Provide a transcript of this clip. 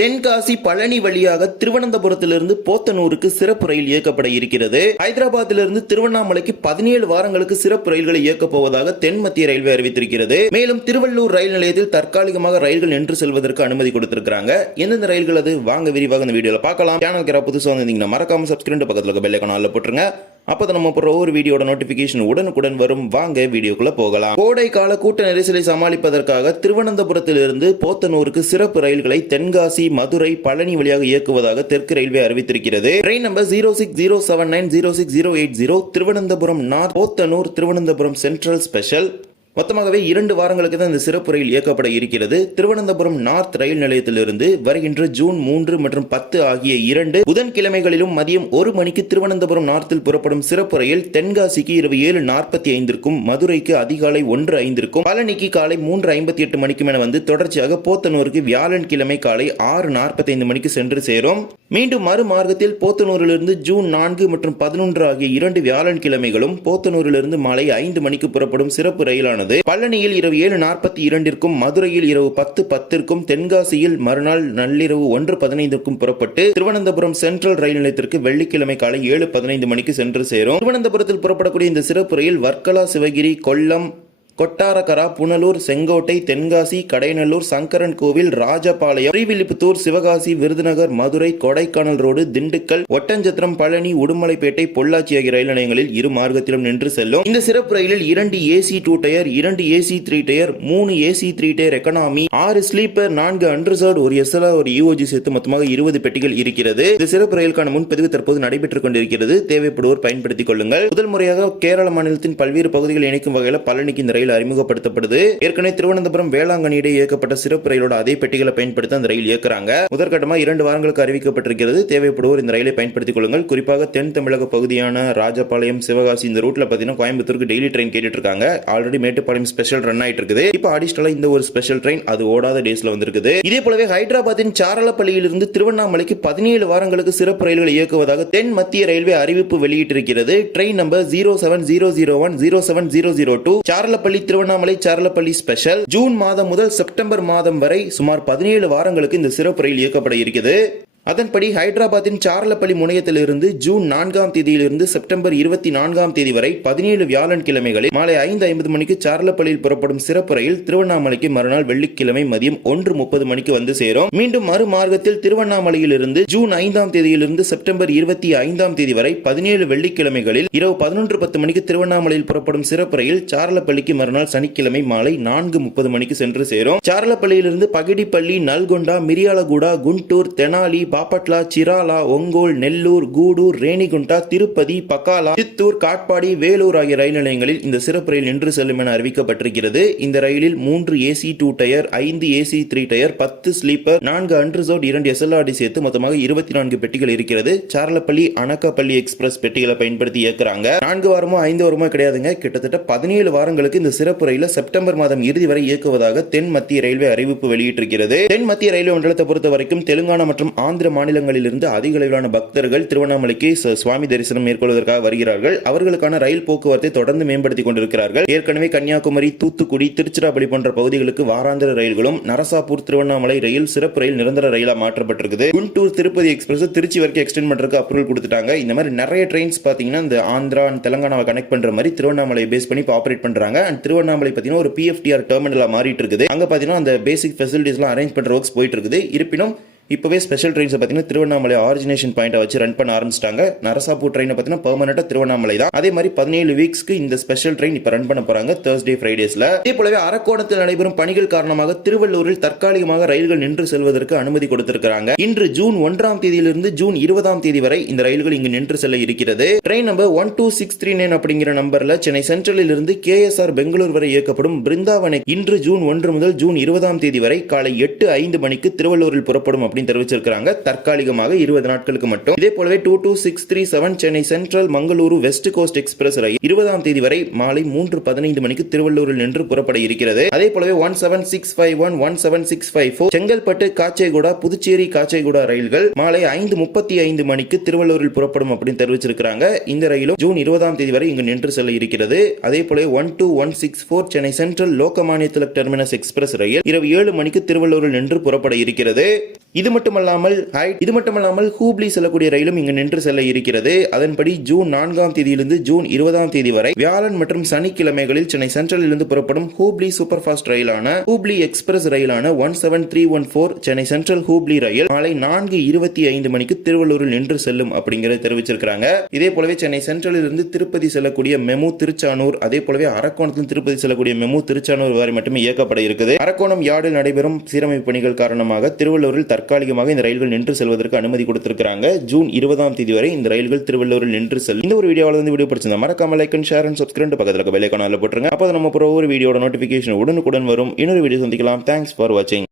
தென்காசி பழனி வழியாக திருவனந்தபுரத்திலிருந்து போத்தனூருக்கு சிறப்பு ரயில் இயக்கப்பட இருக்கிறது. ஹைதராபாத்திலிருந்து திருவண்ணாமலைக்கு 17 வாரங்களுக்கு சிறப்பு ரயில்களை இயக்கப் போவதாக தென் மத்திய ரயில்வே அறிவித்திருக்கிறது. மேலும் திருவள்ளூர் ரயில் நிலையத்தில் தற்காலிகமாக ரயில்கள் நின்று செல்வதற்கு அனுமதி கொடுத்திருக்காங்க. எந்தெந்த ரயில்கள் அது வாங்க விரிவாக இந்த வீடியோல பார்க்கலாம். சேனலுக்கு புதுசாக வந்தீங்கன்னா மறக்காம சப்ஸ்கிரைப் பக்கத்துல இருக்க பெல் ஐகான் ஆல்ல போட்டுருங்க. அப்பதான் நம்ம போற ஒவ்வொரு வீடியோட நோட்டிபிகேஷன் உடனுக்குடன் வரும். வாங்க வீடியோக்குள்ள போகலாம். கோடை கால கூட்ட நெரிசலை சமாளிப்பதற்காக திருவனந்தபுரத்திலிருந்து போத்தனூருக்கு சிறப்பு ரயில்களை தென்காசி, மதுரை, பழனி வழியாக இயக்குவதாக தெற்கு ரயில்வே அறிவித்திருக்கிறது. Train number 06079 Thiruvananthapuram north Podanur Thiruvananthapuram central special. மொத்தமாகவே 2 வாரங்களுக்கு தான் இந்த சிறப்பு ரயில் இயக்கப்பட இருக்கிறது. திருவனந்தபுரம் நார்த் ரயில் நிலையத்திலிருந்து வருகின்ற ஜூன் 3 மற்றும் 10 ஆகிய 2 புதன்கிழமைகளிலும் மதியம் 1 மணிக்கு திருவனந்தபுரம் நார்த்தில் புறப்படும் சிறப்பு ரயில் தென்காசிக்கு இரவு 7:45 மதுரைக்கு அதிகாலை 1:05 பழனிக்கு காலை 3:58 மணிக்கும் என வந்து தொடர்ச்சியாக போத்தனூருக்கு வியாழன்கிழமை காலை 6:45 மணிக்கு சென்று சேரும். மீண்டும் மறுமார்க்கத்தில் போத்தனூரிலிருந்து ஜூன் 4 மற்றும் 11 ஆகிய 2 வியாழன்கிழமைகளும் போத்தனூரிலிருந்து மாலை 5 மணிக்கு புறப்படும் சிறப்பு ரயிலான பழனியில் இரவு 7:42 மதுரையில் இரவு 10:10 தென்காசியில் மறுநாள் நள்ளிரவு 1:15 புறப்பட்டு திருவனந்தபுரம் சென்ட்ரல் ரயில் நிலையத்திற்கு வெள்ளிக்கிழமை காலை 7:15 மணிக்கு சென்று சேரும். திருவனந்தபுரத்தில் புறப்படக்கூடிய இந்த சிறப்பு ரயில் வர்க்கலா, சிவகிரி, கொல்லம், கொட்டாரக்கரா, புனலூர், செங்கோட்டை, தென்காசி, கடைநல்லூர், சங்கரன் கோவில், ராஜபாளையம், ஸ்ரீவில்லிபுத்தூர், சிவகாசி, விருதுநகர், மதுரை, கொடைக்கானல் ரோடு, திண்டுக்கல், ஒட்டஞ்சத்திரம், பழனி, உடுமலைப்பேட்டை, பொள்ளாச்சி ஆகிய ரயில் நிலையங்களில் 2 மார்க்கத்திலும் நின்று செல்லும். இந்த சிறப்பு ரயிலில் 2 AC 2 tier, 2 AC 3 tier, 3 AC 3 tier economy, 6 sleeper, 4 unreserved, ஒரு SLR, ஒரு EOG சேர்த்து மொத்தமாக 20 பெட்டிகள் இருக்கிறது. இந்த சிறப்பு ரயிலுக்கான முன்பதிவு தற்போது நடைபெற்றுக் கொண்டிருக்கிறது. தேவைப்படுவோர் பயன்படுத்திக் கொள்ளுங்கள். முதல் முறையாக கேரள மாநிலத்தின் பல்வேறு பகுதிகள் இணைக்கும் வகையில் பழனிக்கு இந்த ரயில் அறிமுகப்படுத்தப்படுது. ஏற்கனவே திருவனந்தபுரம் வேளாங்கண்ணியிடையே இயக்கப்பட்ட சிறப்பு ரயிலோட அதே பெட்டிகளை பயன்படுத்த அந்த ரயில் இயக்குறாங்க. முதற்கட்டமா 2 வாரங்களுக்கு அறிவிக்கப்பட்டிருக்கிறது. தேவைப்படுவோர் இந்த ரயிலை பயன்படுத்திக் கொள்ளுங்கள். குறிப்பாக தென் தமிழக பகுதியான ராஜபாளையம், சிவகாசி இந்த ரூட்ல பாத்தீங்கன்னா கோயம்புத்தூருக்கு டெய்லி ட்ரெயின் கேட்டுட்டு இருக்காங்க. ஆல்ரெடி மேட்டுப்பாளையம் ஸ்பெஷல் ரன் ஆயிட்டு இருக்குது. இப்போ அடிஷனலா இந்த ஒரு ஸ்பெஷல் ட்ரெயின் அது ஓடாத டேஸ்ல வந்திருக்குது. இதே போலவே ஹைதராபாத்தின் சாரலப்பள்ளியிலிருந்து திருவண்ணாமலைக்கு 17 வாரங்களுக்கு சிறப்பு ரயில்களை இயக்குவதாக தென் மத்திய ரயில்வே அறிவிப்பு வெளியிட்டிருக்கிறது. Train number 07001 Charlapalli Tiruvannamalai Charlapalli special June மாதம் முதல் செப்டம்பர் மாதம் வரை சுமார் 17 வாரங்களுக்கு இந்த சிறப்பு ரயில் இயக்கப்பட இருக்கிறது. அதன்படி ஹைதராபாத்தின் சாரலப்பள்ளி முனையத்திலிருந்து ஜூன் 4 தேதியிலிருந்து செப்டம்பர் 24 தேதி வரை 17 வியாழன்கிழமைகளில் மாலை 5:50 மணிக்கு சாரலப்பள்ளியில் புறப்படும் சிறப்பு ரயில் திருவண்ணாமலைக்கு மறுநாள் வெள்ளிக்கிழமை மதியம் 1:30 மணிக்கு வந்து சேரும். மீண்டும் மறுமார்க்கத்தில் திருவண்ணாமலையிலிருந்து ஜூன் 5 தேதியிலிருந்து செப்டம்பர் 25 தேதி வரை 17 வெள்ளிக்கிழமைகளில் இரவு 11:10 மணிக்கு திருவண்ணாமலையில் புறப்படும் சிறப்பு ரயில் சாரலப்பள்ளிக்கு மறுநாள் சனிக்கிழமை மாலை 4:30 மணிக்கு சென்று சேரும். சாரலப்பள்ளியிலிருந்து பகிடிப்பள்ளி, நல்கொண்டா, மிரியாலகுடா, குண்டூர், தெனாலி, பாப்பட்லா, சிராலா, ஒங்கோல், நெல்லூர், கூடூர், ரேணிகுண்டா, திருப்பதி, பக்காலா, சித்தூர், காட்பாடி, வேலூர் ஆகிய ரயில் நிலையங்களில் இந்த சிறப்பு ரயில் நின்று செல்லும் என அறிவிக்கப்பட்டிருக்கிறது. இந்த ரயிலில் 3 AC 2 tier, 5 AC 3 tier, 10 sleeper, 4 unreserved, 2 SLRD சேர்த்து மொத்தமாக 24 பெட்டிகள் இருக்கிறது. சாரலப்பள்ளி அனகாப்பள்ளி எக்ஸ்பிரஸ் பெட்டிகளை பயன்படுத்தி இயக்குறாங்க. 4 வாரமோ 5 வாரமோ கிடையாதுங்க. கிட்டத்தட்ட 17 வாரங்களுக்கு இந்த சிறப்பு ரயில செப்டம்பர் மாதம் இறுதி வரை இயக்குவதாக தென் மத்திய ரயில்வே அறிவிப்பு வெளியிட்டிருக்கிறது. தென் மத்திய ரயில்வே மண்டலத்தை பொறுத்த வரைக்கும் தெலுங்கானா மற்றும் ஆந்திர மாநிலங்களிலிருந்து அதிக அளவிலான பக்தர்கள் திருவண்ணாமலைக்கு சுவாமி தரிசனம் மேற்கொள்வதற்காக வருகிறார்கள். அவர்களுக்கான ரயில் போக்குவரத்தை தொடர்ந்து மேம்படுத்திக் கொண்டிருக்கிறார்கள். ஏற்கனவே கன்னியாகுமரி, தூத்துக்குடி, திருச்சிராப்பள்ளி போன்ற பகுதிகளுக்கு வாராந்திர ரயில்களும், நரசாபூர் திருவண்ணாமலை ரயில் சிறப்பு ரயில் நிரந்தர ரயிலா மாற்றப்பட்டிருக்குது. குண்டூர் திருப்பதி எக்ஸ்பிரஸ் திருச்சி வரைக்கும் எக்ஸ்டெண்ட் பண்றதுக்கு அப்ரூவல் கொடுத்துட்டாங்க. இந்த மாதிரி நிறைய ட்ரெயின்ஸ் பாத்தீங்கன்னா இந்த ஆந்திரா தெலுங்கானாவை கனெக்ட் பண்ற மாதிரி திருவண்ணாமலை பேஸ் பண்ணி ஆபரேட் பண்றாங்க. அண்ட் திருவண்ணாமலை பாத்தீங்கன்னா ஒரு PFTR டெர்மினலா மாறிட்டு இருக்குது. அங்க பாத்தீங்கன்னா அந்த பேசிக் ஃபெசிலிட்டிஸ் எல்லாம் அரேஞ்ச் பண்ற ஒர்க்ஸ் போயிட்டு இருக்குது. இருப்பினும் இப்போவே ஸ்பெஷல் ட்ரெயின்ஸை பார்த்தீங்கன்னா திருவண்ணாமலை ஆரிஜினேஷன் பாயிண்டை வச்சு ரன் பண்ண ஆரம்பிச்சிட்டாங்க. நரசாப்பூர் ட்ரெயினை பார்த்தீங்கன்னா பெர்மனெண்டா திருவண்ணாமலை தான். அதே மாதிரி 17 வீக்ஸ்க்கு இந்த ஸ்பெஷல் ட்ரெயின் இப்போ ரன் பண்ண போறாங்க Thursday Fridaysல. இதே போலவே அரக்கோணத்தில் நடைபெறும் பணிகள் காரணமாக திருவள்ளூரில் தற்காலிகமாக ரயில்கள் நின்று செல்வதற்கு அனுமதி கொடுத்திருக்கிறாங்க. இன்று ஜூன் 1 தேதியிலிருந்து ஜூன் 20 தேதி வரை இந்த ரயில்கள் இங்கு நின்று செல்ல இருக்கிறது. ட்ரெயின் நம்பர் 12639 அப்படிங்கிற நம்பர்ல சென்னை சென்ட்ரலில் இருந்து KSR பெங்களூர் வரை இயக்கப்படும் பிருந்தாவனை இன்று ஜூன் 1 முதல் ஜூன் 20 தேதி வரை காலை 8:05 மணிக்கு திருவள்ளூரில் புறப்படும் தெரிவிச்சிருக்காங்க. தற்காலிகமாக 20 நாட்களுக்கு மட்டும். இதே போலவே 22637 Chennai central Mangaluru west coast express rail 20 தேதி வரை மாலை 3:15 மணிக்கு திருவள்ளூரில் நின்று புறப்பட இருக்கிறது. அதே போலவே 17651 17654 செங்கல்பட்டு காச்சேகுடா புதுச்சேரி காச்சேகுடா ரயில்கள் மாலை 5:35 மணிக்கு திருவள்ளூரில் புறப்படும் அப்படின்னு தெரிவிச்சிருக்காங்க. இந்த ரயிலும் ஜூன் 20 தேதி வரை இங்கு நின்று செல்ல இருக்கிறது. அதே போலவே 12164 Chennai central Lokmanya Tilak terminus express rail இரவு 7 மணிக்கு திருவள்ளூரில் நின்று புறப்பட இருக்கிறது. இது இது மட்டுமல்லாமல் ஹூப்ளி செல்லக்கூடிய ரயிலும் இங்கு நின்று செல்ல இருக்கிறது. அதன்படி ஜூன் 4ஆம் தேதியிலிருந்து ஜூன் 20ஆம் தேதி வரை வியாழன் மற்றும் சனிக்கிழமைகளில் சென்னை சென்ட்ரலில் இருந்து புறப்படும் ஹூப்ளி சூப்பர் ஃபாஸ்ட் ரயிலான ஹூப்ளி எக்ஸ்பிரஸ் ரயிலான 17314 சென்னை சென்ட்ரல் ஹூப்ளி ரயில் மாலை 4:25 மணிக்கு திருவள்ளூரில் நின்று செல்லும் அப்படிங்கறத தெரிவிச்சிருக்காங்க. இதே போலவே சென்னை சென்ட்ரலில் இருந்து திருப்பதி செல்லக்கூடிய மெமு திருச்சானூர், அதே போலவே அரக்கோணத்தில் திருப்பதி செல்லக்கூடிய மெமு திருச்சானூர் வரை மட்டுமே இயக்கப்பட இருக்குது. அரக்கோணம் யார்டில் நடைபெறும் சீரமைப்பு பணிகள் காரணமாக திருவள்ளூரில் தற்காலிகமாக இந்த ரயில்கள் நின்று செல்வதற்கு அனுமதி கொடுத்திருக்காங்க. ஜூன் 20ஆம் தேதி வரை இந்த ரயில்கள் திருவள்ளூரில் நின்று செல்லும். இந்த ஒரு வீடியோ பிடிச்சிருந்தா மறக்காம like and share and subscribe பக்கத்துல பெல் ஐகான் போட்டுருங்க. அப்போ நம்ம ஒரு வீடியோட நோட்டிபிகேஷன் உடனுக்குடன் வரும். இன்னொரு வீடியோ சந்திக்கலாம். தேங்க்ஸ் ஃபார் வாட்சிங்.